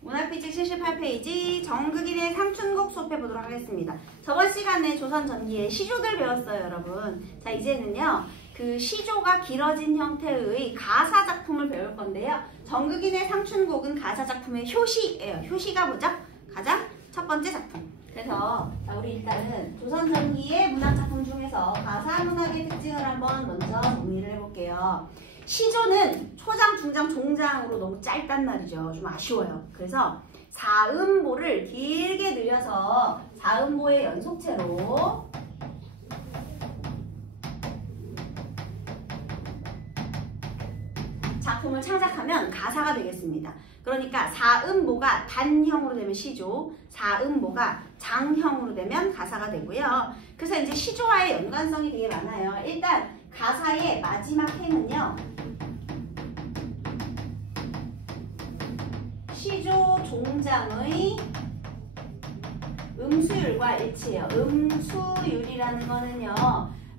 문학필집 78페이지 정극인의 삼춘곡 수업해보도록 하겠습니다. 저번 시간에 조선 전기의 시조들 배웠어요, 여러분. 자, 이제는요, 그 시조가 길어진 형태의 가사 작품을 배울 건데요. 정극인의 삼춘곡은 가사 작품의 효시예요. 효시가 뭐죠? 가장 첫 번째 작품. 그래서 자, 우리 일단은 조선 전기의 문학 작품 중에서 가사 문학의 특징을 한번 먼저 정리를 해볼게요. 시조는 초장, 중장, 종장으로 너무 짧단 말이죠. 좀 아쉬워요. 그래서 사음보를 길게 늘려서 사음보의 연속체로 작품을 창작하면 가사가 되겠습니다. 그러니까 사음보가 단형으로 되면 시조, 사음보가 장형으로 되면 가사가 되고요. 그래서 이제 시조와의 연관성이 되게 많아요. 일단 가사의 마지막 행은요, 시조 종장의 음수율과 일치해요. 음수율이라는 거는요,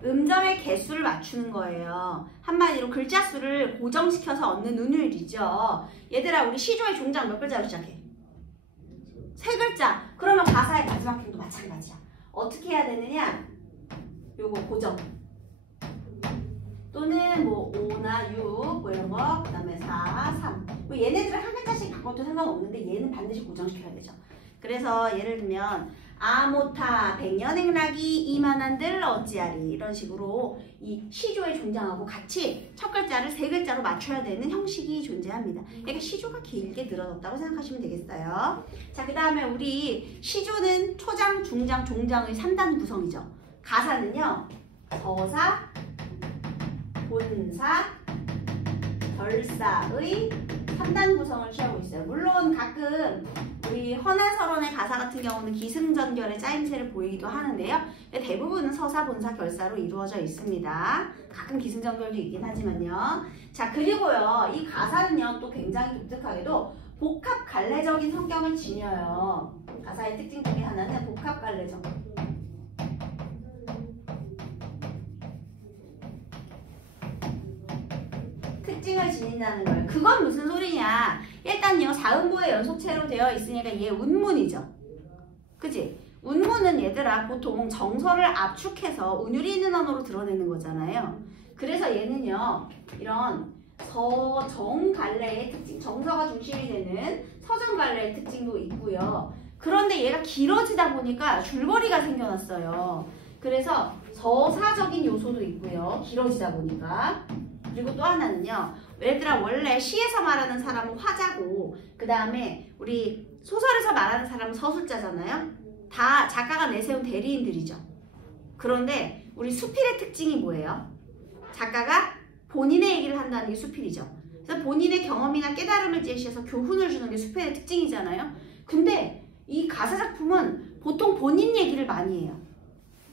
음절의 개수를 맞추는 거예요. 한마디로 글자 수를 고정시켜서 얻는 운율이죠. 얘들아, 우리 시조의 종장 몇 글자로 시작해? 세 글자. 그러면 가사의 마지막 행도 마찬가지야. 어떻게 해야 되느냐? 요거 고정. 또는 뭐 5나 6 뭐 이런 거, 그 다음에 4, 3 뭐 얘네들을 한 글자씩 바꿔도 상관없는데 얘는 반드시 고정시켜야 되죠. 그래서 예를 들면 아모타 백년행락이 이만한들 어찌하리, 이런 식으로 이 시조의 종장하고 같이 첫 글자를 세 글자로 맞춰야 되는 형식이 존재합니다. 그러니까 시조가 길게 늘어졌다고 생각하시면 되겠어요. 자, 그 다음에 우리 시조는 초장, 중장, 종장의 3단 구성이죠. 가사는요, 서사, 본사, 결사의 3단 구성을 취하고 있어요. 물론 가끔 우리 헌안설원의 가사 같은 경우는 기승전결의 짜임새를 보이기도 하는데요. 대부분은 서사, 본사, 결사로 이루어져 있습니다. 가끔 기승전결도 있긴 하지만요. 자, 그리고요, 이 가사는요, 또 굉장히 독특하게도 복합 갈래적인 성격을 지녀요. 가사의 특징 중에 하나는 복합 갈래적. 특징을 지닌다는 거예요. 그건 무슨 소리냐? 일단요, 사음보의 연속체로 되어 있으니까 얘 운문이죠. 그치? 운문은 얘들아 보통 정서를 압축해서 운율이 있는 언어로 드러내는 거잖아요. 그래서 얘는요, 이런 서정갈래의 특징, 정서가 중심이 되는 서정갈래의 특징도 있고요. 그런데 얘가 길어지다 보니까 줄거리가 생겨났어요. 그래서 서사적인 요소도 있고요. 길어지다 보니까. 그리고 또 하나는요, 얘들아 원래 시에서 말하는 사람은 화자고, 그 다음에 우리 소설에서 말하는 사람은 서술자잖아요. 다 작가가 내세운 대리인들이죠. 그런데 우리 수필의 특징이 뭐예요? 작가가 본인의 얘기를 한다는 게 수필이죠. 그래서 본인의 경험이나 깨달음을 제시해서 교훈을 주는 게 수필의 특징이잖아요. 근데 이 가사 작품은 보통 본인 얘기를 많이 해요.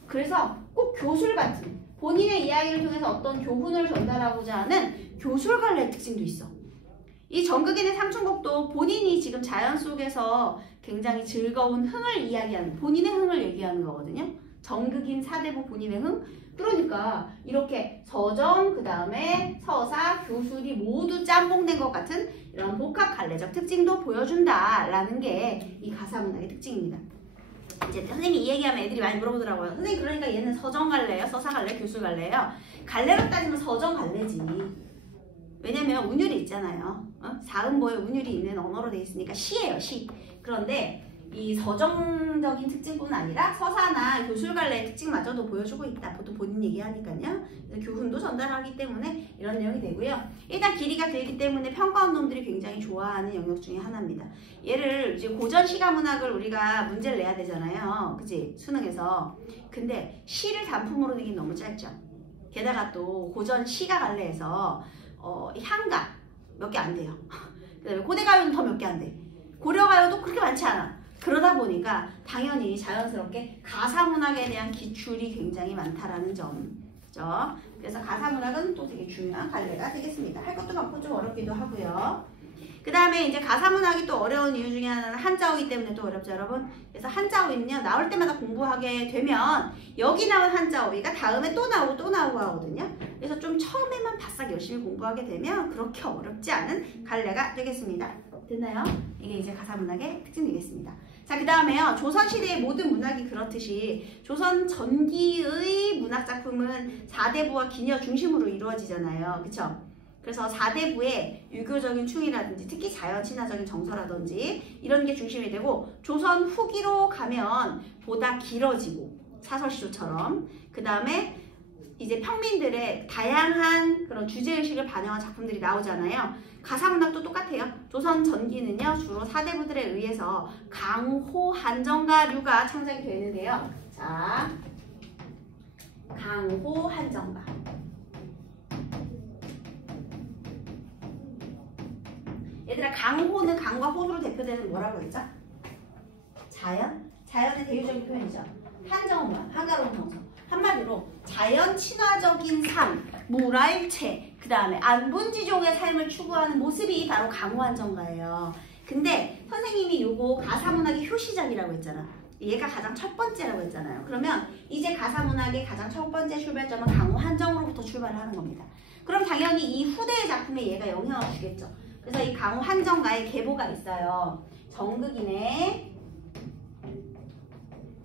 그래서 꼭 교술 같은, 본인의 이야기를 통해서 어떤 교훈을 전달하고자 하는 교술갈래의 특징도 있어. 이 정극인의 삼춘곡도 본인이 지금 자연 속에서 굉장히 즐거운 흥을 이야기하는, 본인의 흥을 얘기하는 거거든요. 정극인 사대부 본인의 흥. 그러니까 이렇게 서정, 그 다음에 서사, 교술이 모두 짬뽕된 것 같은 이런 복합갈래적 특징도 보여준다라는 게 이 가사문학의 특징입니다. 이제 선생님이 이 얘기하면 애들이 많이 물어보더라고요. 선생님, 그러니까 얘는 서정갈래예요? 서사갈래? 교술갈래예요? 갈래로 따지면 서정갈래지. 왜냐면 운율이 있잖아요. 사음보에 운율이 있는 언어로 되어 있으니까 시예요, 시. 그런데 이 서정적인 특징뿐 아니라 서사나 교술갈래의 특징마저도 보여주고 있다. 보통 본인 얘기하니까요. 그래서 교훈도 전달하기 때문에 이런 내용이 되고요. 일단 길이가 길기 때문에 평가운동들이 굉장히 좋아하는 영역 중에 하나입니다. 얘를 이제 고전 시가문학을 우리가 문제를 내야 되잖아요. 그치? 수능에서. 근데 시를 단품으로 내긴 너무 짧죠. 게다가 또 고전 시가갈래에서 향가 몇 개 안 돼요. 그 다음에 고대가요는 더 몇 개 안 돼. 고려가요도 그렇게 많지 않아. 그러다 보니까 당연히 자연스럽게 가사문학에 대한 기출이 굉장히 많다라는 점이죠. 그래서 가사문학은 또 되게 중요한 갈래가 되겠습니다. 할 것도 많고 좀 어렵기도 하고요. 그 다음에 이제 가사문학이 또 어려운 이유 중에 하나는 한자어이기 때문에 또 어렵죠, 여러분. 그래서 한자어이는요, 나올 때마다 공부하게 되면 여기 나온 한자어이가 다음에 또 나오고 또 나오고 하거든요. 그래서 좀 처음에만 바싹 열심히 공부하게 되면 그렇게 어렵지 않은 갈래가 되겠습니다. 됐나요? 이게 이제 가사문학의 특징 되겠습니다. 자, 그 다음에요. 조선시대의 모든 문학이 그렇듯이 조선 전기의 문학작품은 4대부와 기녀 중심으로 이루어지잖아요. 그쵸? 그래서 4대부의 유교적인 충이라든지 특히 자연 친화적인 정서라든지 이런 게 중심이 되고 조선 후기로 가면 보다 길어지고 사설시조처럼 그 다음에 이제 평민들의 다양한 그런 주제의식을 반영한 작품들이 나오잖아요. 가사문학도 똑같아요. 조선 전기는요 주로 4대부들에 의해서 강호, 한정가류가 창작이 되는데요. 자, 강호, 한정가. 얘들아, 강호는 강과 호로 대표되는 뭐라고 했죠? 자연? 자연의 대유적인 표현이죠. 한정은 뭐야? 한가로운 정서. 한마디로 자연 친화적인 삶, 모랄체, 그 다음에 안분지족의 삶을 추구하는 모습이 바로 강호 한정가예요. 근데 선생님이 요거 가사문학의 효시작이라고 했잖아. 얘가 가장 첫 번째라고 했잖아요. 그러면 이제 가사문학의 가장 첫 번째 출발점은 강호 한정으로부터 출발을 하는 겁니다. 그럼 당연히 이 후대의 작품에 얘가 영향을 주겠죠. 그래서 이 강호 한정가의 계보가 있어요. 정극인의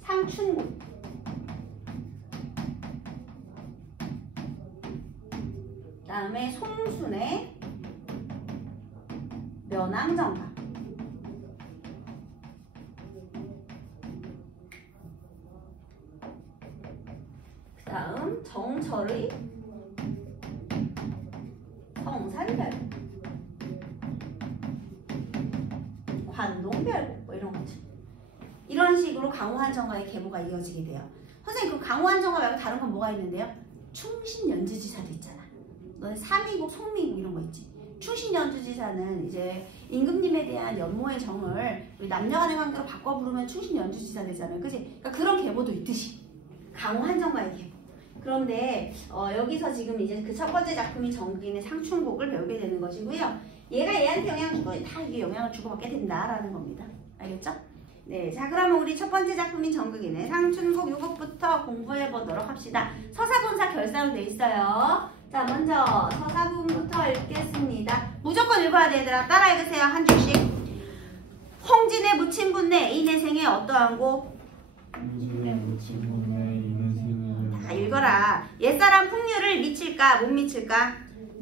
상춘국, 그 다음에 송순의 면왕정가, 그 다음 정철의 성산별, 관동별곡 뭐 이런 거죠. 이런 식으로 강호 한정가의 계보가 이어지게 돼요. 선생님, 그 강호 한정가 말고 다른 건 뭐가 있는데요? 충신연주지사도 있잖아. 너네 삼위국, 송미국 이런 거 있지. 충신연주지사는 이제 임금님에 대한 연모의 정을 우리 남녀간의 관계로 바꿔 부르면 충신연주지사 되잖아요. 그치? 그러니까 그런 계보도 있듯이 강호 한정가의 계보. 그런데 여기서 지금 이제 그 첫 번째 작품인 정극인의 상춘곡을 배우게 되는 것이고요. 얘가 얘한테 영향을 주고 다 이게 영향을 주고받게 된다라는 겁니다. 알겠죠? 네, 자 그러면 우리 첫 번째 작품인 정극인의 상춘곡 요것부터 공부해 보도록 합시다. 서사본사 결사로 돼 있어요. 자, 먼저 서사본부터 읽겠습니다. 무조건 읽어야 돼, 얘들아. 따라 읽으세요. 한 줄씩. 홍진의 무친분내 이내생에 어떠한고? 홍진의 무친분내 이내생에 다 읽어라. 옛사람 풍류를 미칠까 못 미칠까?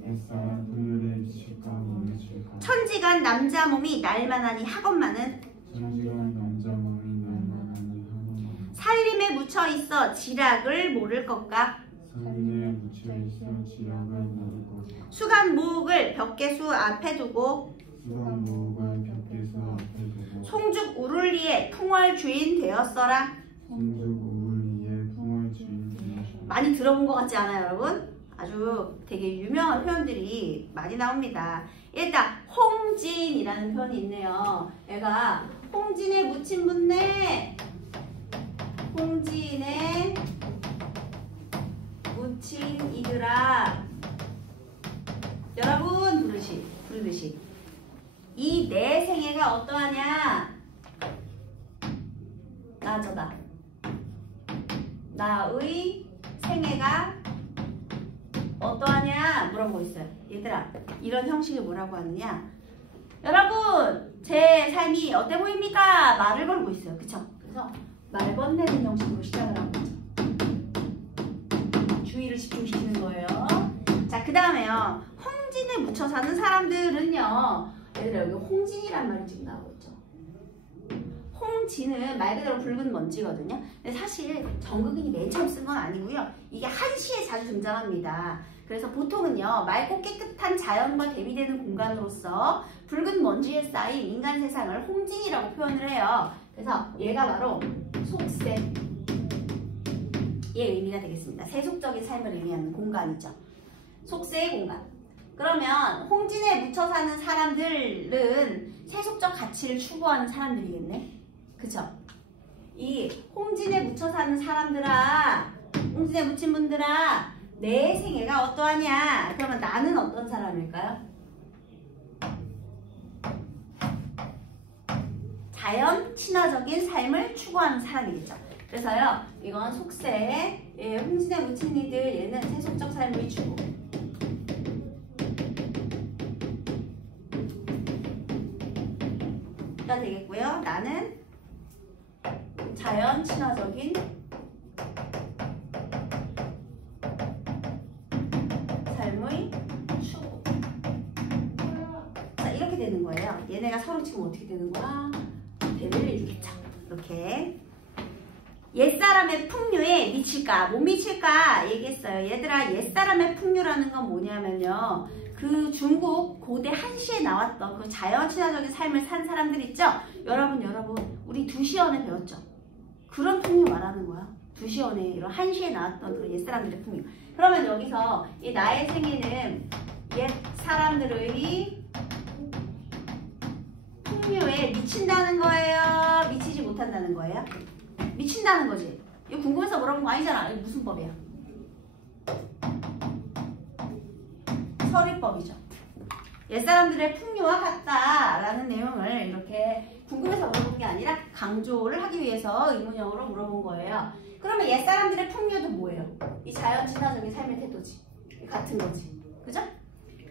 옛사람 풍류를 미칠까 못 미칠까? 천지간 남자 몸이 날만하니 학업만은 천지간 남자 몸이 날만하니 학업만은 살림에 묻혀 있어 지락을 모를 것과 살림에 묻혀 있어 지락을 모를 것과 수간무옥을 벽계수 앞에 두고 수간무옥을 벽계수 앞에 두고 송죽 우룰리의 풍월 주인 되었어라. 송죽 우울리의 풍월 주인 되었어라. 많이 들어본 것 같지 않아요, 여러분? 아주 되게 유명한 표현들이 많이 나옵니다. 일단 홍진이라는 표현이 있네요. 얘가 홍진의 무친분내, 홍진의 무친이들아. 여러분 부르듯이 이 내 생애가 어떠하냐? 나저다. 나의 생애가 어떠하냐? 물어보고 있어요. 얘들아, 이런 형식을 뭐라고 하느냐? 여러분, 제 삶이 어때 보입니까? 말을 걸고 있어요. 그쵸? 그래서 말 건네는 형식으로 시작을 하고 있죠. 주의를 집중시키는 거예요. 자, 그 다음에요. 홍진에 묻혀 사는 사람들은요. 얘들아, 여기 홍진이란 말이 지금 나오고 있죠. 홍진은 말 그대로 붉은 먼지거든요. 근데 사실 정극인이 맨 처음 쓴 건 아니고요. 이게 한시에 자주 등장합니다. 그래서 보통은요, 맑고 깨끗한 자연과 대비되는 공간으로서 붉은 먼지에 쌓인 인간 세상을 홍진이라고 표현을 해요. 그래서 얘가 바로 속세, 의 의미가 되겠습니다. 세속적인 삶을 의미하는 공간이죠. 속세의 공간. 그러면 홍진에 묻혀 사는 사람들은 세속적 가치를 추구하는 사람들이겠네. 그쵸? 이 홍진에 묻혀 사는 사람들아, 홍진에 묻힌 분들아, 내 생애가 어떠하냐? 그러면 나는 어떤 사람일까요? 자연 친화적인 삶을 추구하는 사람이겠죠. 그래서요, 이건 속세, 홍진에 묻힌 이들, 얘는 세속적 삶을 추구. 얘가 되겠고요. 나는 자연 친화적인 삶의 추구. 자, 이렇게 되는 거예요. 얘네가 서로 지금 어떻게 되는 거야? 대를 이루겠죠. 이렇게. 옛사람의 풍류에 미칠까 못 미칠까 얘기했어요. 얘들아, 옛사람의 풍류라는 건 뭐냐면요, 그 중국 고대 한시에 나왔던 그 자연 친화적인 삶을 산 사람들 있죠. 여러분 우리 두시연에 배웠죠. 그런 풍류 말하는 거야. 두시연에 이런 한시에 나왔던 그 옛사람들의 풍류. 그러면 여기서 이 나의 생애는 옛사람들의 풍류에 미친다는 거예요, 미치지 못한다는 거예요? 미친다는 거지. 이거 궁금해서 물어본 거 아니잖아. 이거 무슨 법이야? 서리법이죠. 옛사람들의 풍류와 같다라는 내용을 이렇게 궁금해서 물어본 게 아니라 강조를 하기 위해서 의문형으로 물어본 거예요. 그러면 옛사람들의 풍류도 뭐예요? 이 자연 친화적인 삶의 태도지. 같은 거지. 그죠?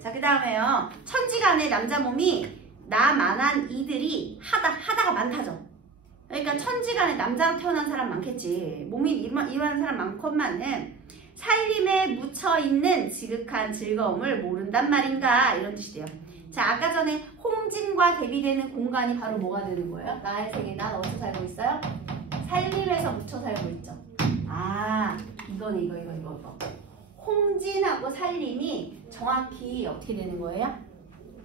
자, 그 다음에요. 천지간의 남자 몸이 나만한 이들이 하다가 많다죠. 그러니까 천지간에 남자로 태어난 사람 많겠지. 몸이 이러한 사람 많건만은 살림에 묻혀있는 지극한 즐거움을 모른단 말인가, 이런 뜻이 돼요. 자, 아까 전에 홍진과 대비되는 공간이 바로 뭐가 되는 거예요? 나의 세계, 난 어디서 살고 있어요? 살림에서 묻혀 살고 있죠. 아, 이거네, 이거. 홍진하고 살림이 정확히 어떻게 되는 거예요?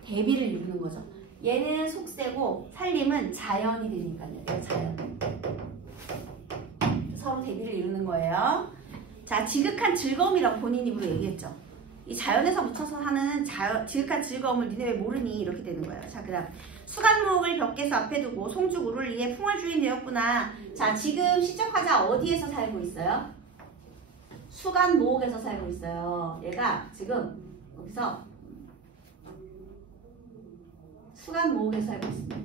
대비를 이루는 거죠. 얘는 속세고 살림은 자연이 되니까요. 자연. 서로 대비를 이루는 거예요. 자, 지극한 즐거움이라고 본인 입으로 얘기했죠. 이 자연에서 묻혀서 사는 지극한 즐거움을 니네 왜 모르니? 이렇게 되는 거예요. 자, 그 다음 수간목을 벽계수 앞에 두고 송주구를 위해 풍월 주인 되었구나. 자, 지금 시적화자 어디에서 살고 있어요? 수간목에서 살고 있어요. 얘가 지금 여기서 수간목에서 살고 있습니다.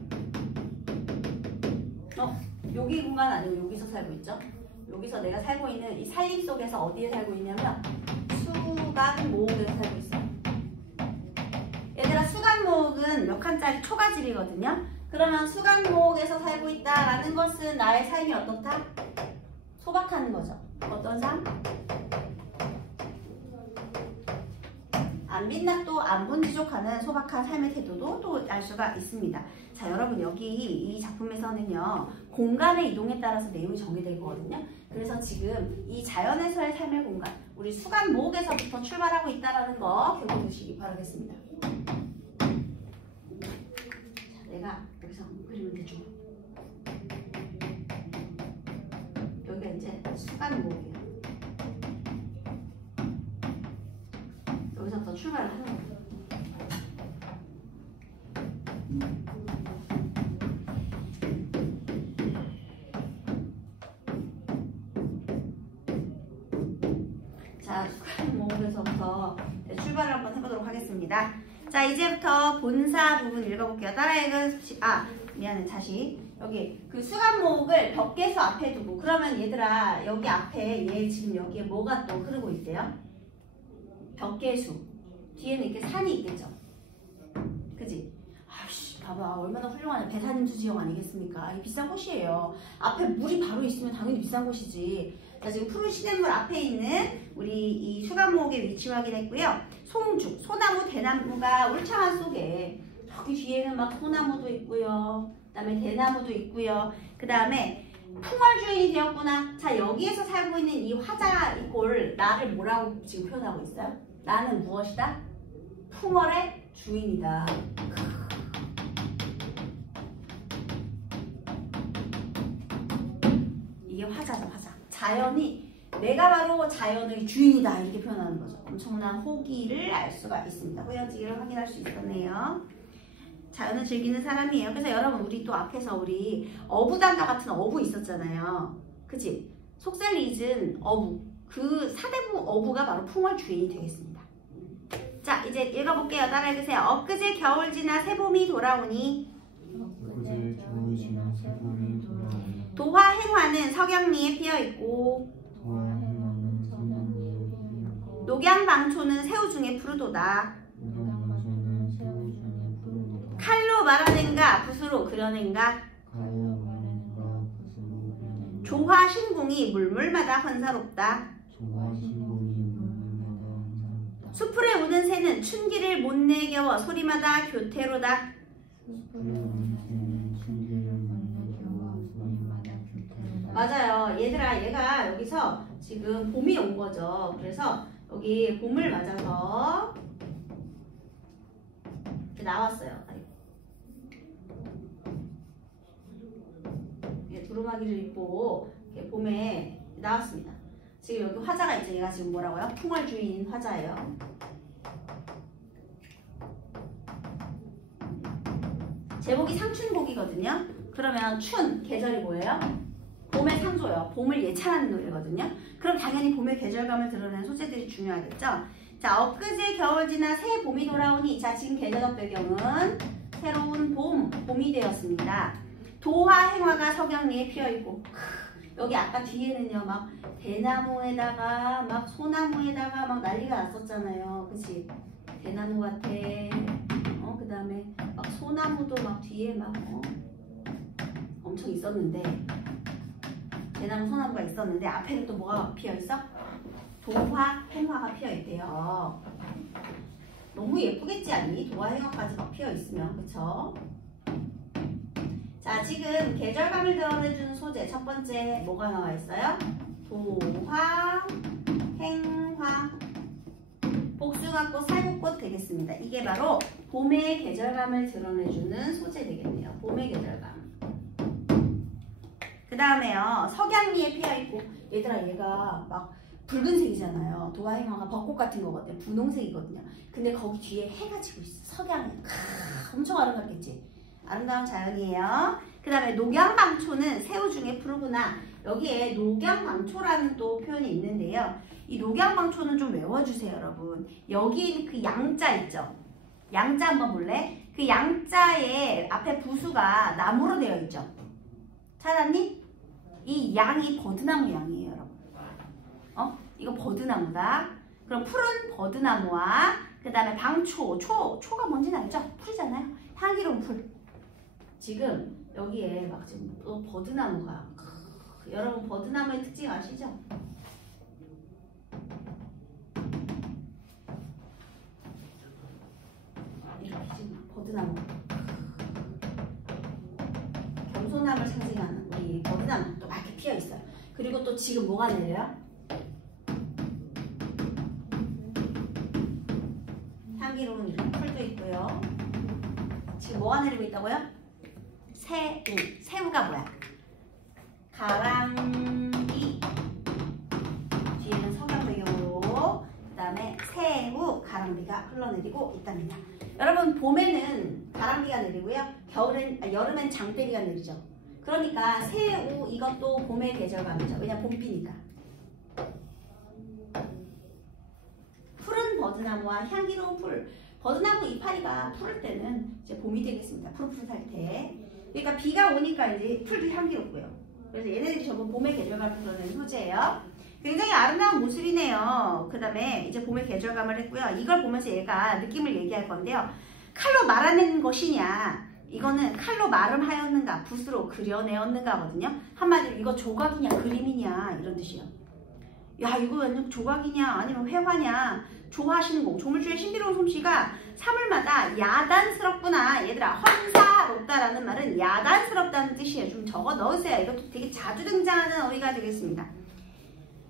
여기 공간 아니고 여기서 살고 있죠? 여기서 내가 살고 있는 이 살림 속에서 어디에 살고 있냐면 수간목에서 살고 있어요. 얘들아, 수간목은 몇 칸짜리 초가집이거든요. 그러면 수간목에서 살고 있다라는 것은 나의 삶이 어떻다? 소박한 거죠. 어떤 삶? 안 빛났도 안 분지족하는 소박한 삶의 태도도 또 알 수가 있습니다. 자, 여러분, 여기 이 작품에서는요, 공간의 이동에 따라서 내용이 전개될 거거든요. 그래서 지금 이 자연에서의 삶의 공간, 우리 수간목에서부터 출발하고 있다는 거 기억해 두시기 바라겠습니다. 자, 내가 여기서 그리면 되죠. 여기가 이제 수간목이에요. 여기서부터 출발을 하는 거예요. 자, 수간목에서부터 출발을 한번 해보도록 하겠습니다. 자, 이제부터 본사 부분 읽어볼게요. 따라 읽으십시오. 미안해, 다시. 여기 그 수간목을 벽계수 앞에 두고, 그러면 얘들아, 여기 앞에 얘 지금 여기에 뭐가 또 흐르고 있대요? 벽계수. 뒤에는 이렇게 산이 있겠죠? 그지? 아이씨, 봐봐. 얼마나 훌륭하냐. 배산임수 지형 아니겠습니까? 이게 비싼 곳이에요. 앞에 물이 바로 있으면 당연히 비싼 곳이지. 자, 지금 푸른 시냇물 앞에 있는 우리 이 수간목의 위치 확인했고요. 송죽, 소나무, 대나무가 울창한 속에 저기 뒤에는 막 소나무도 있고요. 그 다음에 대나무도 있고요. 그 다음에 풍월 주인이 되었구나. 자, 여기에서 살고 있는 이 화자 이 꼴, 나를 뭐라고 지금 표현하고 있어요? 나는 무엇이다? 풍월의 주인이다. 이게 화자죠, 화자. 자연이, 내가 바로 자연의 주인이다, 이렇게 표현하는 거죠. 엄청난 호기를 알 수가 있습니다. 호연지기를 확인할 수 있었네요. 자연을 즐기는 사람이에요. 그래서 여러분, 우리 또 앞에서 우리 어부단가 같은 어부 있었잖아요. 그치? 속살리즌 어부, 그 사대부 어부가 바로 풍월 주인이 되겠습니다. 자, 이제 읽어볼게요. 따라 읽으세요. 엊그제 겨울 지나 새봄이 돌아오니 엊그제 겨울 지나 새봄이 돌아오니 도화 행화는 석양리에 피어있고 도화 행화는 석양리에 피어있고 녹양방초는 새우 중에 푸르도다. 녹양방초는 새우 중에 푸르도다. 칼로 말아낸가 붓으로 그려낸가. 칼로 말하는가 붓으로 그려낸가. 조화신궁이 물물마다 헌사롭다. 조화신공이 물물마다 항상. 수풀에 우는 새는 춘기를 못 내겨워 소리마다 교태로다. 맞아요. 얘들아, 얘가 여기서 지금 봄이 온 거죠. 그래서 여기 봄을 맞아서 이렇게 나왔어요. 두루마기를 입고 이렇게 봄에 나왔습니다. 지금 여기 화자가 있죠. 얘가 지금 뭐라고요? 풍월주의인 화자예요. 제목이 상춘곡이거든요. 그러면 춘, 계절이 뭐예요? 봄의 상조요. 봄을 예찬하는 노래거든요. 그럼 당연히 봄의 계절감을 드러내는 소재들이 중요하겠죠. 자, 엊그제 겨울 지나 새 봄이 돌아오니, 자, 지금 계절적 배경은 새로운 봄이 되었습니다. 도화 행화가 석양리에 피어있고, 여기 아까 뒤에는요, 막 대나무에다가 막 소나무에다가 막 난리가 났었잖아요. 그치? 대나무 같아. 그 다음에 막 소나무도 막 뒤에 막 엄청 있었는데, 대나무 소나무가 있었는데 앞에는 또 뭐가 피어있어? 도화 행화가 피어있대요. 너무 예쁘겠지 않니? 도화 행화까지 막 피어있으면. 그쵸? 자, 지금 계절감을 드러내주는 소재 첫 번째 뭐가 나와 있어요? 도화, 행화, 복숭아꽃, 살구꽃 되겠습니다. 이게 바로 봄의 계절감을 드러내주는 소재 되겠네요. 봄의 계절감. 그 다음에요, 석양리에 피어있고, 얘들아, 얘가 막 붉은색이잖아요. 도화 행화가 벚꽃 같은 거거든요. 분홍색이거든요. 근데 거기 뒤에 해가 지고 있어. 석양이 엄청 아름답겠지? 아름다운 자연이에요. 그 다음에 녹양방초는 새우 중에 푸르구나. 여기에 녹양방초라는 또 표현이 있는데요. 이 녹양방초는 좀 외워주세요, 여러분. 여기 그 양자 있죠? 양자 한번 볼래? 그 양자의 앞에 부수가 나무로 되어 있죠? 찾았니? 이 양이 버드나무 양이에요, 여러분. 이거 버드나무다. 그럼 푸른 버드나무와 그 다음에 방초, 초가 뭔지는 알죠? 풀이잖아요. 향기로운 풀. 지금 여기에 막 지금 또 버드나무가, 여러분 버드나무의 특징 아시죠? 이렇게 지금 버드나무, 겸손함을 상징하는 우리 버드나무 또 막 이렇게 피어 있어요. 그리고 또 지금 뭐가 내려요? 향기로운 이런 풀도 있고요. 지금 뭐가 내리고 있다고요? 새우. 새우가 뭐야? 가랑비. 뒤에는 석양 배경으로 그 다음에 새우, 가랑비가 흘러내리고 있답니다. 여러분, 봄에는 가랑비가 내리고요. 여름엔 장대비가 내리죠. 그러니까 새우 이것도 봄의 계절감이죠. 왜냐면 봄비니까. 푸른 버드나무와 향기로운 풀. 버드나무 이파리가 푸를 때는 이제 봄이 되겠습니다. 푸릇푸릇할 때. 그러니까 비가 오니까 이제 풀도 향기롭고요. 그래서 얘네들이 전부 봄의 계절감을 드러내는 소재예요. 굉장히 아름다운 모습이네요. 그 다음에 이제 봄의 계절감을 했고요. 이걸 보면서 얘가 느낌을 얘기할 건데요. 칼로 말아낸 것이냐, 이거는 칼로 말음하였는가, 붓으로 그려내었는가거든요. 한마디로 이거 조각이냐 그림이냐 이런 뜻이에요. 야, 이거 완전 조각이냐 아니면 회화냐. 조화신공, 조물주의 신비로운 솜씨가 사물마다 야단스럽구나. 얘들아, 헌사롭다라는 말은 야단스럽다는 뜻이에요. 좀 적어 넣으세요. 이것도 되게 자주 등장하는 어휘가 되겠습니다.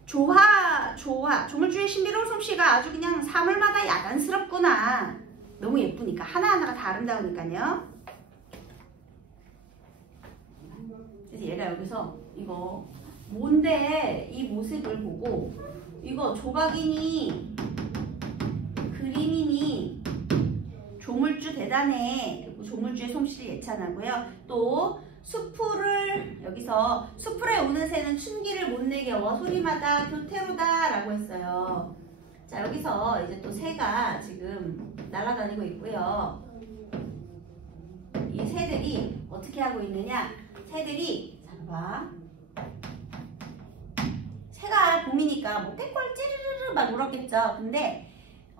조화, 조물주의 신비로운 솜씨가 아주 그냥 사물마다 야단스럽구나. 너무 예쁘니까, 하나하나가 다 아름다우니까요. 그래서 얘가 여기서 이거 뭔데 이 모습을 보고, 이거 조각이니 그림이니 조물주 대단해. 그리고 조물주의 솜씨를 예찬하고요. 또 수풀을, 여기서 수풀에 우는 새는 춘기를 못 내겨워 소리마다 교태로다 라고 했어요. 자, 여기서 이제 또 새가 지금 날아다니고 있고요. 이 새들이 어떻게 하고 있느냐, 새들이, 자, 봐, 새가 봄이니까 뭐 떼꼴 찌르르르 막 울었겠죠. 근데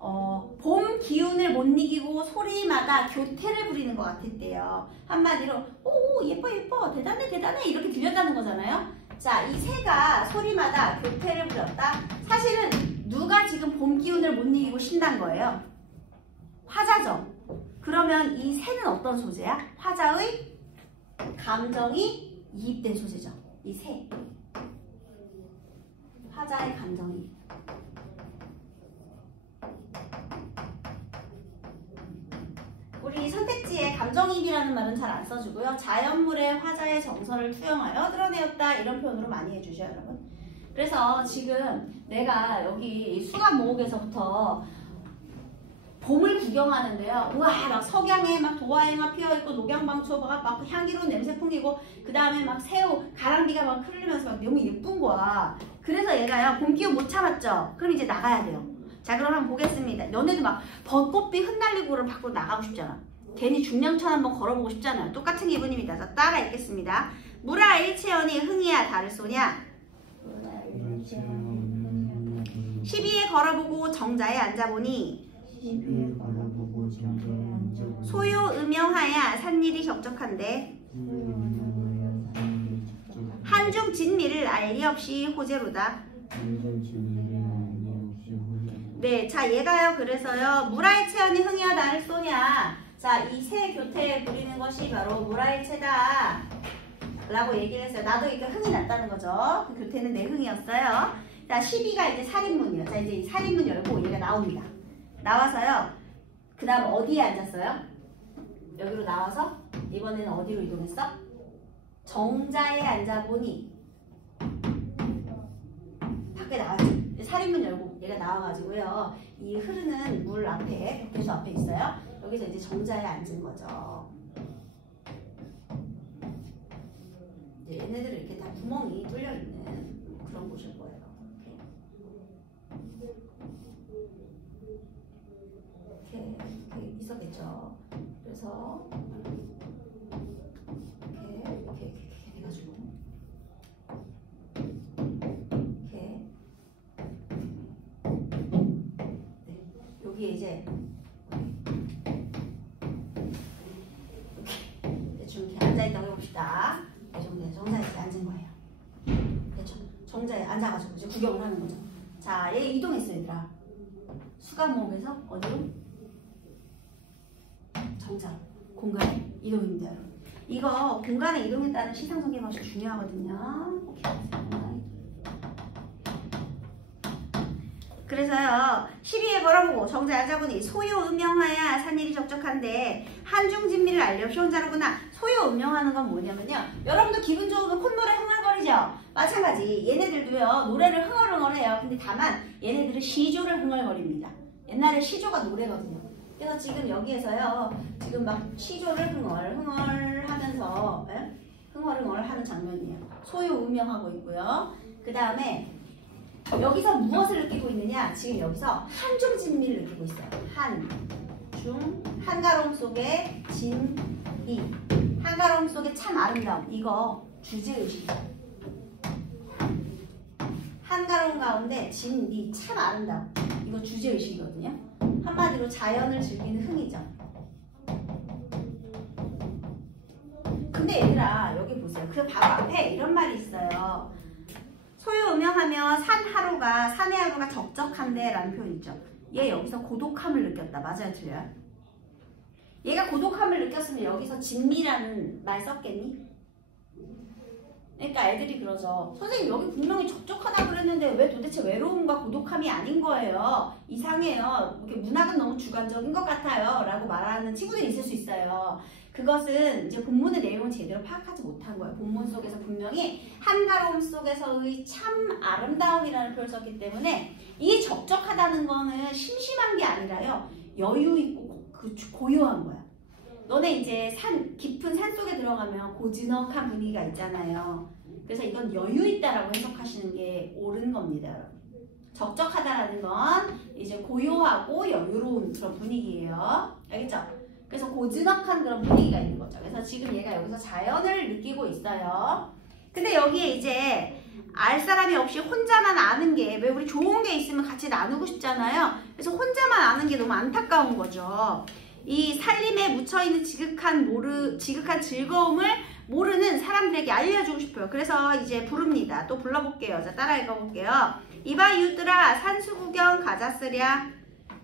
봄 기운을 못 이기고 소리마다 교태를 부리는 것 같았대요. 한마디로 오 예뻐 예뻐 대단해 대단해 이렇게 들렸다는 거잖아요. 자, 이 새가 소리마다 교태를 부렸다. 사실은 누가 지금 봄 기운을 못 이기고 쉰다는 거예요? 화자죠. 그러면 이 새는 어떤 소재야? 화자의 감정이 이입된 소재죠. 이 새. 화자의 감정이. 우리 선택지에 감정이입이라는 말은 잘 안 써주고요. 자연물의 화자의 정서를 투영하여 드러내었다 이런 표현으로 많이 해주죠, 여러분. 그래서 지금 내가 여기 수감 모옥에서부터 봄을 구경하는데요. 우와 막 석양에 막 도화에가 피어있고 녹양방초가 막 향기로운 냄새 풍기고 그 다음에 막 새우 가랑비가 막 흐르면서 막 너무 예쁜 거야. 그래서 얘가요 봄 기운 못 참았죠. 그럼 이제 나가야 돼요. 자 그럼 한번 보겠습니다. 너네도 막 벚꽃비 흩날리고 그럼 밖으로 나가고 싶잖아. 괜히 중량천 한번 걸어보고 싶잖아요. 똑같은 기분입니다. 자 따라 읽겠습니다. 무라 일체언이 흥이야 다를 소냐. 12에 걸어보고 정자에 앉아보니 소요 음영하야 산일이 적적한데 한중 진미를 알리 없이 호재로다. 네, 자 얘가요 그래서요 무라의 체언이 흥이야 나를 쏘냐. 자 이 새 교태에 부리는 것이 바로 무라의 체다 라고 얘기를 했어요. 나도 이렇게 흥이 났다는 거죠. 그 교태는 내 흥이었어요. 자 12가 이제 살인문이요. 자 이제 이 살인문 열고 얘가 나옵니다. 나와서요. 그 다음 어디에 앉았어요? 여기로 나와서 이번에는 어디로 이동했어? 정자에 앉아보니 밖에 나왔죠. 살인문 열고 얘가 나와가지고요. 이 흐르는 물 앞에 벽계수 앞에 있어요. 여기서 이제 정자에 앉은 거죠. 이제 얘네들은 이렇게 다 구멍이 뚫려 있는 그런 곳일 거예요. 이렇게 있었겠죠. 그래서 이렇게 해가지고 이렇게 네, 여기에 이제 이렇게 대충 이렇게 앉아있다고 해봅시다. 이 정도에 정자에 이렇게 앉은 거예요. 그렇죠? 정자에 앉아가지고 이제 구경을 하는 거죠. 자, 얘 이동했어 얘들아. 수감모험에서 어디로? 정자, 공간에 이동입니다, 여러분. 이거 공간에 이동했다는 시상전개 방식 중요하거든요. 그래서요, 12에 걸어보고 정자에 앉아보니 소요 음영하야 산일이 적적한데 한중진미를 알려 피혼자로구나. 소요 음영하는 건 뭐냐면요. 여러분도 기분 좋으면 콧노래 흥얼거리죠? 마찬가지 얘네들도요 노래를 흥얼흥얼해요. 근데 다만 얘네들은 시조를 흥얼거립니다. 옛날에 시조가 노래거든요. 그래서 지금 여기에서요 지금 막 시조를 흥얼흥얼하면서 흥얼흥얼하는 장면이에요. 소요 음영하고 있고요. 그 다음에 여기서 무엇을 느끼고 있느냐? 지금 여기서 한중진미를 느끼고 있어요. 한가로움 속에 진미, 한가로움 속에 참 아름다움. 이거 주제의식이에요. 한가로움 가운데 진미, 참 아름다움. 이거 주제의식이거든요. 한마디로 자연을 즐기는 흥이죠. 근데 얘들아 여기 보세요. 그 바로 앞에 이런 말이 있어요. 소요 음영하며 산의 하루가 적적한데 라는 표현 있죠. 얘 여기서 고독함을 느꼈다. 맞아요? 틀려요? 얘가 고독함을 느꼈으면 여기서 진미라는 말 썼겠니? 그러니까 애들이 그러죠. 선생님 여기 분명히 적적하다고 그랬는데 왜 도대체 외로움과 고독함이 아닌 거예요? 이상해요. 이렇게 문학은 너무 주관적인 것 같아요. 라고 말하는 친구들이 있을 수 있어요. 그것은 이제 본문의 내용을 제대로 파악하지 못한 거예요. 본문 속에서 분명히 한가로움 속에서의 참 아름다움이라는 표현을 썼기 때문에 이 적적하다는 거는 심심한 게 아니라요. 여유 있고 고요한 거야. 너네 이제 깊은 산 속에 들어가면 고즈넉한 분위기가 있잖아요. 그래서 이건 여유 있다라고 해석하시는 게 옳은 겁니다, 여러분. 적적하다라는 건 이제 고요하고 여유로운 그런 분위기예요. 알겠죠? 그래서 고즈넉한 그런 분위기가 있는 거죠. 그래서 지금 얘가 여기서 자연을 느끼고 있어요. 근데 여기에 이제 알 사람이 없이 혼자만 아는 게, 왜 우리 좋은 게 있으면 같이 나누고 싶잖아요. 그래서 혼자만 아는 게 너무 안타까운 거죠. 이 살림에 묻혀있는 지극한 즐거움을 모르는 사람들에게 알려주고 싶어요. 그래서 이제 부릅니다. 또 불러볼게요. 자, 따라 읽어볼게요. 이봐 이웃들아 산수구경 가자쓰랴.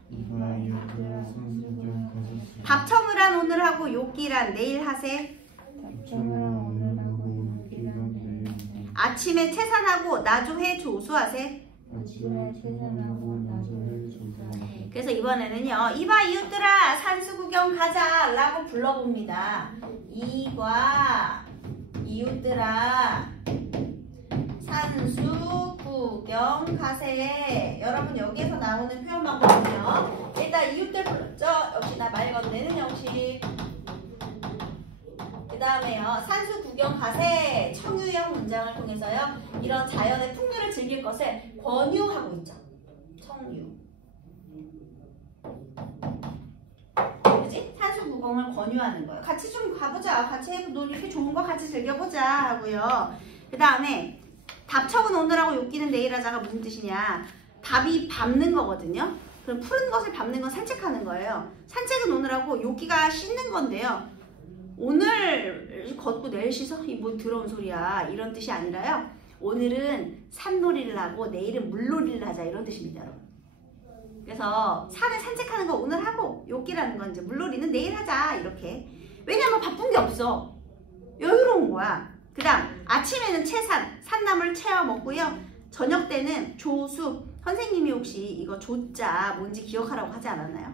이봐 이웃들아 산수구경 가자쓰랴. 답청을한 오늘 하고 욕기란 내일 하세. 답청을한 오늘 하고 욕기란 내일 하세. 아침에 채산하고 나조해 조수하세. 아침에 채산하고 나조해 조수하세. 그래서 이번에는요. 이봐 이웃들아 산수구경 가자 라고 불러봅니다. 이봐 이웃들아 산수구경 가세. 여러분 여기에서 나오는 표현만 보면요. 일단 이웃들 불렀죠. 역시나 말 건네는 형식. 그 다음에요. 산수구경 가세. 청유형 문장을 통해서요. 이런 자연의 풍류를 즐길 것을 권유하고 있죠. 청유. 그지? 산수구경을 권유하는 거예요. 같이 좀 가보자. 같이 이렇게 좋은 거 같이 즐겨보자 하고요. 그 다음에 답청은 오늘 하고 욕기는 내일 하자가 무슨 뜻이냐. 답이 밟는 거거든요. 그럼 푸른 것을 밟는 건 산책하는 거예요. 산책은 오늘 하고 욕기가 씻는 건데요. 오늘 걷고 내일 씻어? 이 뭐 더러운 소리야. 이런 뜻이 아니라요. 오늘은 산놀이를 하고 내일은 물놀이를 하자. 이런 뜻입니다, 여러분. 그래서 산을 산책하는 거 오늘 하고 욕기라는 건 이제 물놀이는 내일 하자. 이렇게. 왜냐면 바쁜 게 없어. 여유로운 거야. 그 다음 아침에는 채산, 산나물 채워 먹고요. 저녁 때는 조수. 선생님이 혹시 이거 조자 뭔지 기억하라고 하지 않았나요?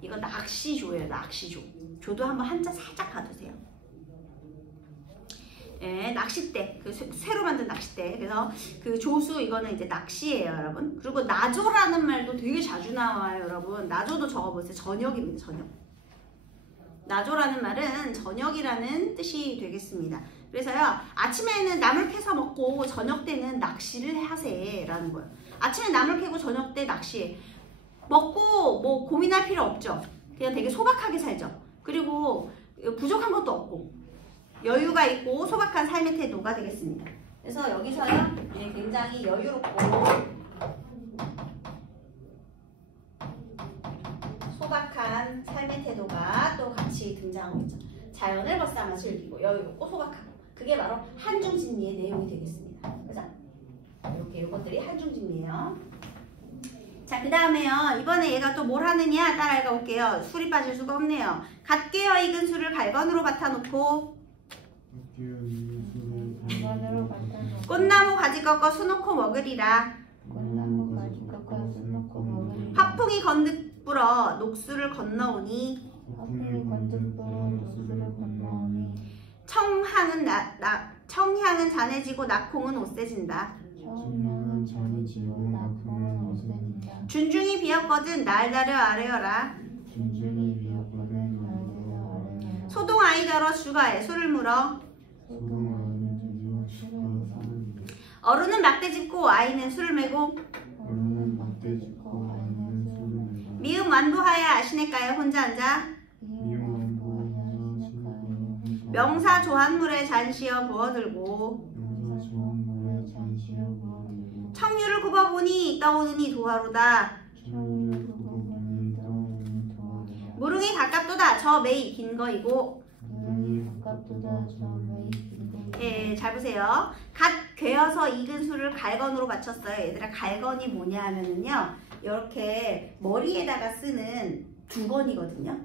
이거 낚시조예요. 낚시조. 조도 한번 한자 살짝 봐두세요. 예, 낚싯대. 그 새로 만든 낚싯대. 그래서 그 조수 이거는 이제 낚시예요, 여러분. 그리고 나조라는 말도 되게 자주 나와요, 여러분. 나조도 적어보세요. 저녁입니다, 저녁. 나조라는 말은 저녁이라는 뜻이 되겠습니다. 그래서요, 아침에는 나물 캐서 먹고 저녁 때는 낚시를 하세 라는 거예요. 아침에 나물 캐고 저녁 때 낚시. 먹고 뭐 고민할 필요 없죠. 그냥 되게 소박하게 살죠. 그리고 부족한 것도 없고 여유가 있고 소박한 삶의 태도가 되겠습니다. 그래서 여기서요, 굉장히 여유롭고 소박한 삶의 태도가 또 같이 등장하고 있죠. 자연을 벗삼아 즐기고 여유롭고 소박하고. 그게 바로 한중진리의 내용이 되겠습니다. 그죠? 이렇게 이것들이 한중진리예요. 자, 그 다음에요. 이번에 얘가 또 뭘 하느냐 따라 읽어볼게요. 술이 빠질 수가 없네요. 갓 깨어 익은 술을 갈건으로 받아놓고 꽃나무 가지 꺾어 수놓고 먹으리라. 꽃나무 가지 꺾어 수놓고 먹으리라. 화풍이 건득 불어 녹수를 건너오니. 화풍이 건득 불어 녹수를 건너오니. 청향은 잔해지고 낙홍은 오세진다. 청향은 잔해지고 낙홍은 오세진다. 준중이 비었거든 날다려 아뢰어라. 준중이 비었거든 날다려 아뢰어라. 소동 아이더러 주가에 술을 물어. 소동 아이더러 주가에 술을 물어. 어른은 막대 짚고 아이는 술을 메고. 어른은 막대 짚고 아이는 술을 메고. 미음 완도하야 시냇가에 혼자 앉아. 명사 조한물에 잔시어 부어들고. 청류를 굽어보니 떠오르니 도화로다. 무릉이 가깝도다 저 매이 긴 거이고. 예, 잘 보세요. 갓 괴어서 익은 술을 갈건으로 바쳤어요. 얘들아, 갈건이 뭐냐 하면은요, 이렇게 머리에다가 쓰는 두건이거든요.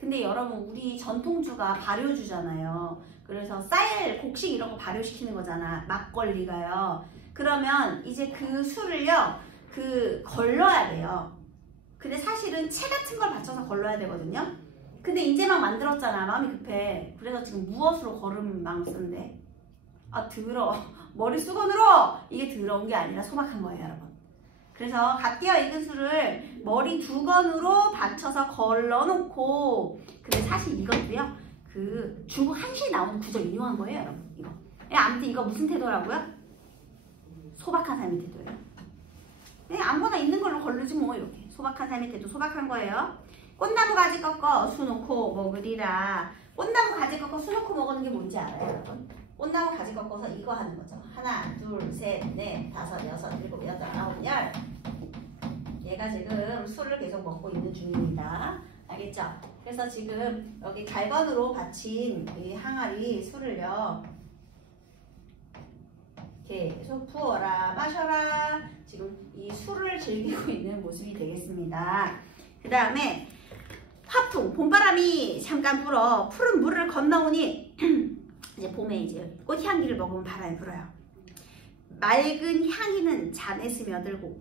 근데 여러분, 우리 전통주가 발효주잖아요. 그래서 쌀, 곡식 이런 거 발효시키는 거잖아. 막걸리가요. 그러면 이제 그 술을요, 걸러야 돼요. 근데 사실은 채 같은 걸 받쳐서 걸러야 되거든요. 근데 이제 막 만들었잖아. 마음이 급해. 그래서 지금 무엇으로 걸음 마음 쓰는데. 아, 더러워. 머리 수건으로! 이게 더러운 게 아니라 소박한 거예요, 여러분. 그래서 갓 깨어 익은 술을 머리 두건으로 받쳐서 걸러놓고. 근데 사실 이것도요, 중국 한시에 나오는 구절 인용한 거예요, 여러분. 이거. 아무튼 이거 무슨 태도라고요? 소박한 삶의 태도예요. 아무거나 있는 걸로 걸르지 뭐, 이렇게. 소박한 삶의 태도, 소박한 거예요. 꽃나무 가지 꺾어 수놓고 먹으리라. 꽃나무 가지 꺾어 수놓고 먹는 게 뭔지 알아요, 여러분? 꽃나무 가지 꺾어서 이거 하는 거죠. 하나, 둘, 셋, 넷, 다섯, 여섯, 일곱, 여덟, 아홉, 열. 얘가 지금 술을 계속 먹고 있는 중입니다. 알겠죠? 그래서 지금 여기 갈건으로 받친 이 항아리 술을요. 계속 부어라, 마셔라. 지금 이 술을 즐기고 있는 모습이 되겠습니다. 그 다음에 화풍, 봄바람이 잠깐 불어 푸른 물을 건너오니 이제 봄에 이제 꽃향기를 먹으면 바람이 불어요. 맑은 향기는 잔에 스며들고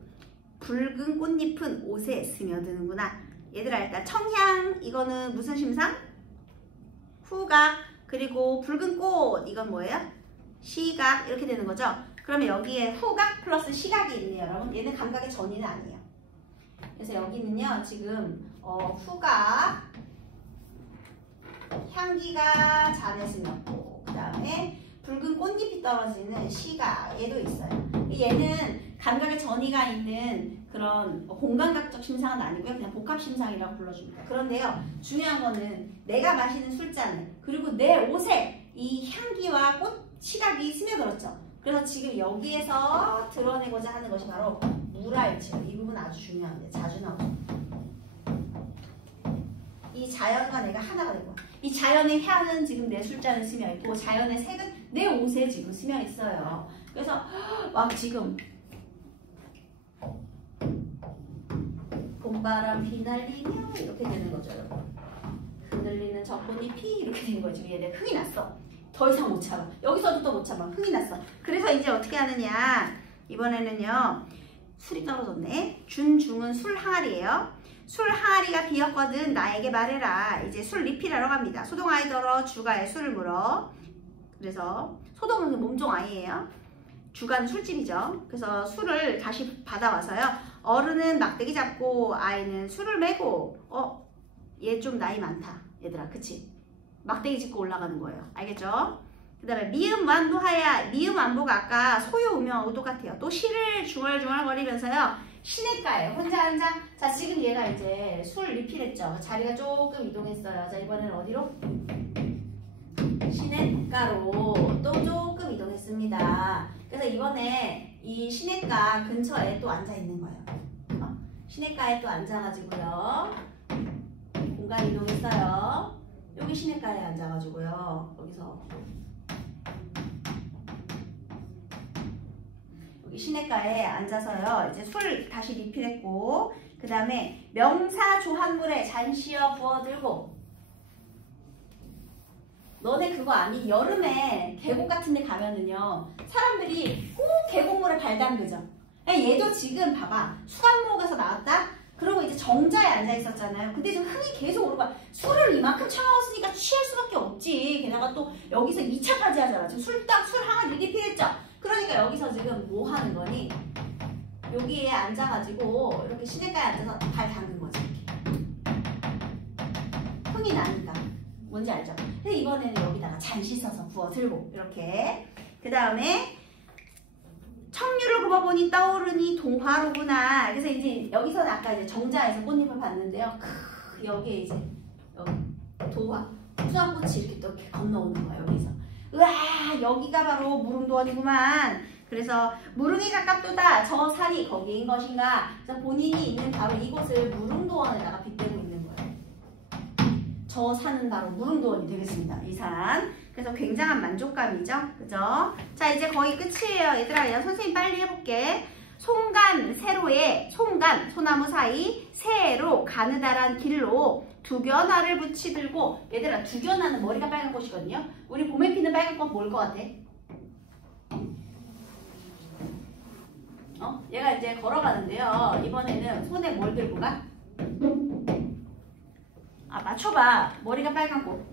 붉은 꽃잎은 옷에 스며드는구나. 얘들아, 일단 청향, 이거는 무슨 심상? 후각. 그리고 붉은 꽃, 이건 뭐예요? 시각. 이렇게 되는 거죠. 그러면 여기에 후각 플러스 시각이 있네요, 여러분. 얘는 감각의 전이는 아니에요. 그래서 여기는요, 지금 후각, 향기가 잔에 스며고, 그 다음에 붉은 꽃잎이 떨어지는 시각, 얘도 있어요. 얘는 감각의 전이가 있는 그런 공감각적 심상은 아니고요. 그냥 복합심상이라고 불러줍니다. 그런데요, 중요한 거는 내가 마시는 술잔을, 그리고 내 옷에 이 향기와 꽃 시각이 스며들었죠. 그래서 지금 여기에서 드러내고자 하는 것이 바로 물알치요. 이 부분 아주 중요한데 자주 나오죠. 이 자연과 내가 하나가 되고, 이 자연의 향은 지금 내 술잔에 스며 있고, 자연의 색은 내 옷에 지금 스며 있어요. 그래서 막 지금 봄바람 휘날리며 이렇게 되는 거죠, 여러분. 흔들리는 젖꽃잎이 이렇게 되는 거죠. 얘네 흥이 났어. 더 이상 못 참아. 여기서도 또 못 참아. 흥이 났어. 그래서 이제 어떻게 하느냐. 이번에는요. 술이 떨어졌네. 준중은 술 항아리예요. 술 항아리가 비었거든 나에게 말해라. 이제 술 리필하러 갑니다. 소동 아이더러 주가에 술을 물어. 그래서 소동은 몸종 아이예요. 주가는 술집이죠. 그래서 술을 다시 받아와서요. 어른은 막대기 잡고 아이는 술을 메고. 얘 좀 나이 많다. 얘들아, 그치? 막대기 짚고 올라가는 거예요. 알겠죠? 그 다음에 미음 완부하야. 미음 완부가 아까 소요 우명하고 똑같아요. 또 시를 중얼중얼거리면서요. 시냇가에 혼자 앉아. 자, 지금 얘가 이제 술 리필했죠. 자리가 조금 이동했어요. 자, 이번에는 어디로? 시냇가로 또 조금 이동했습니다. 그래서 이번에 이 시냇가 근처에 또 앉아 있는 거예요. 시냇가에 또 앉아가지고요. 공간 이동했어요. 여기 시냇가에 앉아가지고요. 여기서 여기 시냇가에 앉아서요. 이제 술 다시 리필했고, 그 다음에 명사 조한물에 잔시어 부어들고. 너네 그거 아니? 여름에 계곡 같은 데 가면은요, 사람들이 꼭 계곡물에 발 담그죠. 얘도 지금 봐봐. 수간목에서 나왔다? 그리고 이제 정자에 앉아 있었잖아요. 근데 지금 흥이 계속 오르고, 술을 이만큼 처먹었으니까 취할 수밖에 없지. 게다가 또 여기서 2차까지 하잖아. 지금 술 항아리 리필했죠. 그러니까 여기서 지금 뭐 하는 거니? 여기에 앉아가지고 이렇게 시냇가에 앉아서 발 담근 거지. 흥이 나니까. 뭔지 알죠? 근데 이번에는 여기다가 잔 씻어서 부어 들고 이렇게. 그 다음에 청류를 굽어보니 떠오르니 동화로구나. 그래서 이제 여기서는 아까 이제 정자에서 꽃잎을 봤는데요. 여기에 이제 여기 도화, 수학꽃이 이렇게 또 이렇게 건너오는 거야. 여기서. 으아, 여기가 바로 무릉도원이구만. 그래서 무릉이 가깝도다. 저 산이 거기인 것인가. 그래서 본인이 있는 바로 이곳을 무릉도원에다가 빗대고 있는 거예요. 저 산은 바로 무릉도원이 되겠습니다. 이 산. 그래서 굉장한 만족감이죠. 그죠? 자, 이제 거의 끝이에요. 얘들아, 그냥 선생님 빨리 해볼게. 송간, 세로에, 송간, 소나무 사이, 세로, 가느다란 길로 두견화를 붙이들고. 얘들아, 두견화는 머리가 빨간 꽃이거든요. 우리 봄에 피는 빨간 꽃 뭘 것 같아? 얘가 이제 걸어가는데요. 이번에는 손에 뭘 들고 가? 맞춰봐. 머리가 빨간 꽃.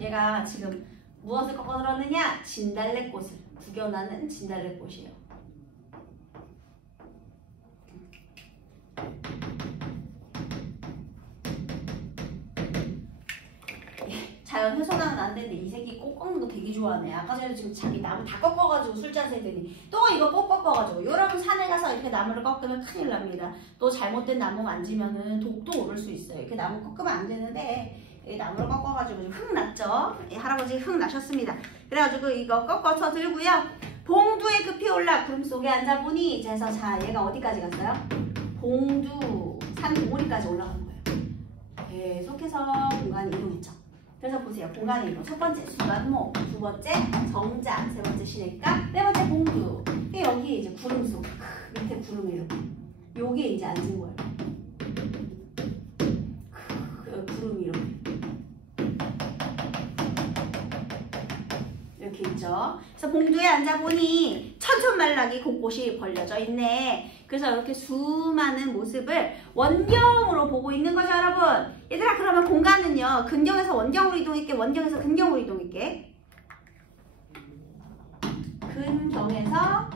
얘가 지금 무엇을 꺾어 들었느냐? 진달래꽃을. 두견화는 진달래꽃이에요. 자연 훼손하면 안 되는데 이 새끼 꽃 꺾는 거 되게 좋아하네. 아까 전에 지금 자기 나무 다 꺾어가지고 술잔 세더니 또 이거 꽃 꺾어가지고. 여러분 산에 가서 이렇게 나무를 꺾으면 큰일 납니다. 또 잘못된 나무 만지면은 독도 오를 수 있어요. 이렇게 나무 꺾으면 안 되는데 이 나무를 꺾어가지고 흙 났죠. 할아버지 흙 나셨습니다. 그래가지고 이거 꺾어서 들고요. 봉두에 급히 올라 구름 속에 앉아보니 이제 해서 자 얘가 어디까지 갔어요? 봉두 산 봉우리까지 올라가는 거예요. 계속해서 공간이 이동했죠. 그래서 보세요. 공간의 이동. 첫 번째 순간목, 두 번째 정자, 세 번째 시냇가, 네 번째 봉두. 여기에 이제 구름 속, 밑에 구름이 이렇게. 여기에 이제 앉은 거예요. 구름이 이렇게 있죠. 그래서 봉두에 앉아보니 천천말락이 곳곳이 벌려져 있네. 그래서 이렇게 수많은 모습을 원경으로 보고 있는 거죠, 여러분. 얘들아, 그러면 공간은요, 근경에서 원경으로 이동할게, 원경에서 근경으로 이동할게. 근경에서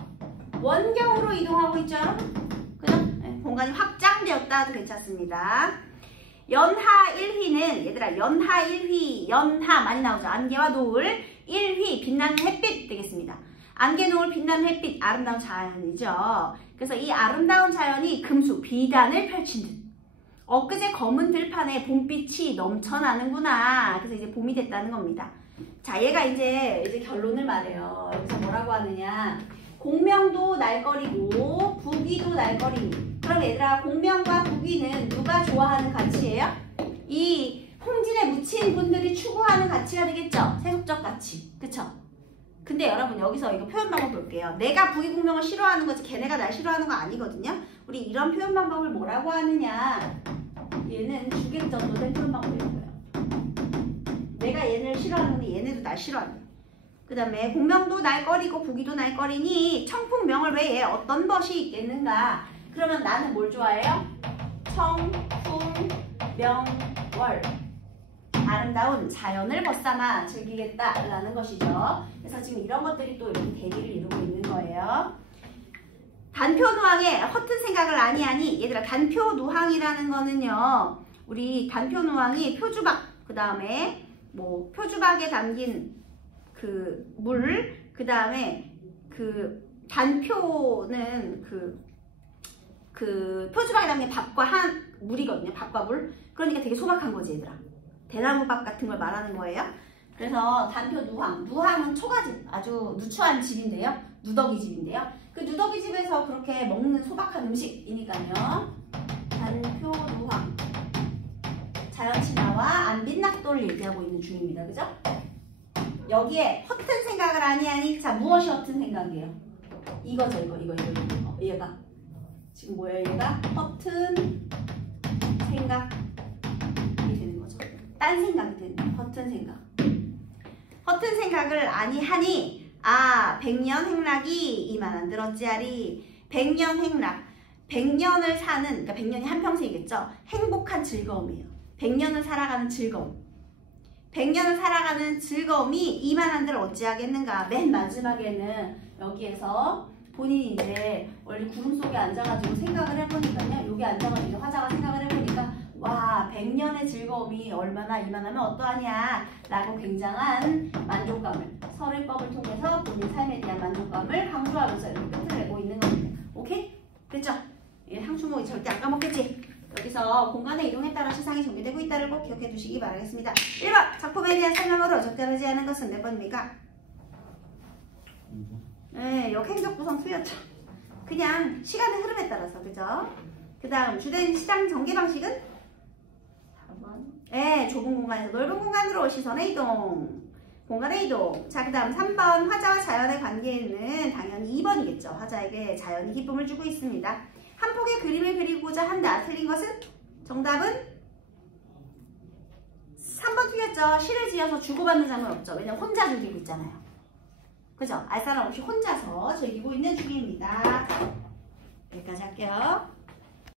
원경으로 이동하고 있죠, 여러분. 그죠? 네, 공간이 확장되었다 해도 괜찮습니다. 연하 1휘는 얘들아 연하 1휘 연하 많이 나오죠. 안개와 노을 1휘 빛나는 햇빛 되겠습니다. 안개 노을 빛나는 햇빛 아름다운 자연이죠. 그래서 이 아름다운 자연이 금수 비단을 펼친 듯 엊그제 검은 들판에 봄빛이 넘쳐나는구나. 그래서 이제 봄이 됐다는 겁니다. 자 얘가 이제 결론을 말해요. 여기서 뭐라고 하느냐. 공명도 날거리고 부귀도 날거리니. 그럼 얘들아 공명과 부귀는 누가 좋아하는 가치예요? 이 홍진에 묻힌 분들이 추구하는 가치가 되겠죠? 세속적 가치. 그쵸? 근데 여러분 여기서 이거 표현 방법 볼게요. 내가 부귀 공명을 싫어하는 거지 걔네가 날 싫어하는 거 아니거든요. 우리 이런 표현 방법을 뭐라고 하느냐. 얘는 주객전도된 표현 방법인 거예요. 내가 얘를 싫어하는데 얘네도 날 싫어하는 거예요. 그 다음에 공명도 날거리고 부귀도 날거리니 청풍명월 외에 어떤 것이 있겠는가. 그러면 나는 뭘 좋아해요? 청풍명월 아름다운 자연을 벗삼아 즐기겠다라는 것이죠. 그래서 지금 이런 것들이 또 이렇게 대리를 이루고 있는 거예요. 단표누항의 허튼 생각을 아니하니 얘들아 단표누항이라는 거는요. 우리 단표누항이 표주박 그 다음에 뭐 표주박에 담긴 그 물, 그 다음에 그 단표는 그 표주박에 담긴 밥과 한 물이거든요. 밥과 물. 그러니까 되게 소박한 거지 얘들아. 대나무밥 같은 걸 말하는 거예요. 그래서 단표 누항. 누항은 초가집, 아주 누추한 집인데요. 누더기 집인데요. 그 누더기 집에서 그렇게 먹는 소박한 음식이니까요. 단표 누항. 자연 친화와 안빈낙도를 얘기하고 있는 중입니다. 그죠? 여기에 허튼 생각을 아니하니 자 무엇이 허튼 생각이에요? 이거죠. 이거. 얘가 지금 뭐예요? 얘가 허튼 생각이 되는 거죠. 딴 생각이 되는 거예요. 허튼 생각. 허튼 생각을 아니하니 아 100년 행락이 이만한 들었지아리. 100년 행락. 100년을 사는 그러니까 100년이 한평생이겠죠. 행복한 즐거움이에요. 100년을 살아가는 즐거움. 100년을 살아가는 즐거움이 이만한들 어찌하겠는가. 맨 마지막에는 여기에서 본인이 이제 원래 구름 속에 앉아가지고 생각을 해보니까요. 여기 앉아가지고 화자가 생각을 해보니까 와 100년의 즐거움이 얼마나 이만하면 어떠하냐 라고 굉장한 만족감을 설의법을 통해서 본인 삶에 대한 만족감을 강조하면서 이렇게 끝을 내고 있는 겁니다. 오케이? 됐죠? 상추목이 절대 안 까먹겠지? 여기서 공간의 이동에 따라 시상이 전개되고 있다를 꼭 기억해 두시기 바라겠습니다. 1번 작품에 대한 설명으로 적절하지 않은 것은 몇 번입니까? 네, 역행적 구성 틀렸죠. 그냥 시간의 흐름에 따라서 그죠? 그 다음 주된 시장 전개 방식은? 4번 네, 좁은 공간에서 넓은 공간으로 시선의 이동. 공간의 이동. 자, 그 다음 3번 화자와 자연의 관계는 당연히 2번이겠죠. 화자에게 자연이 기쁨을 주고 있습니다. 한 폭의 그림을 그리고자 한다. 틀린 것은? 정답은? 3번 틀렸죠. 시를 지어서 주고받는 장면 없죠. 왜냐면 혼자 즐기고 있잖아요. 그죠? 알 사람 없이 혼자서 즐기고 있는 중입니다. 여기까지 할게요.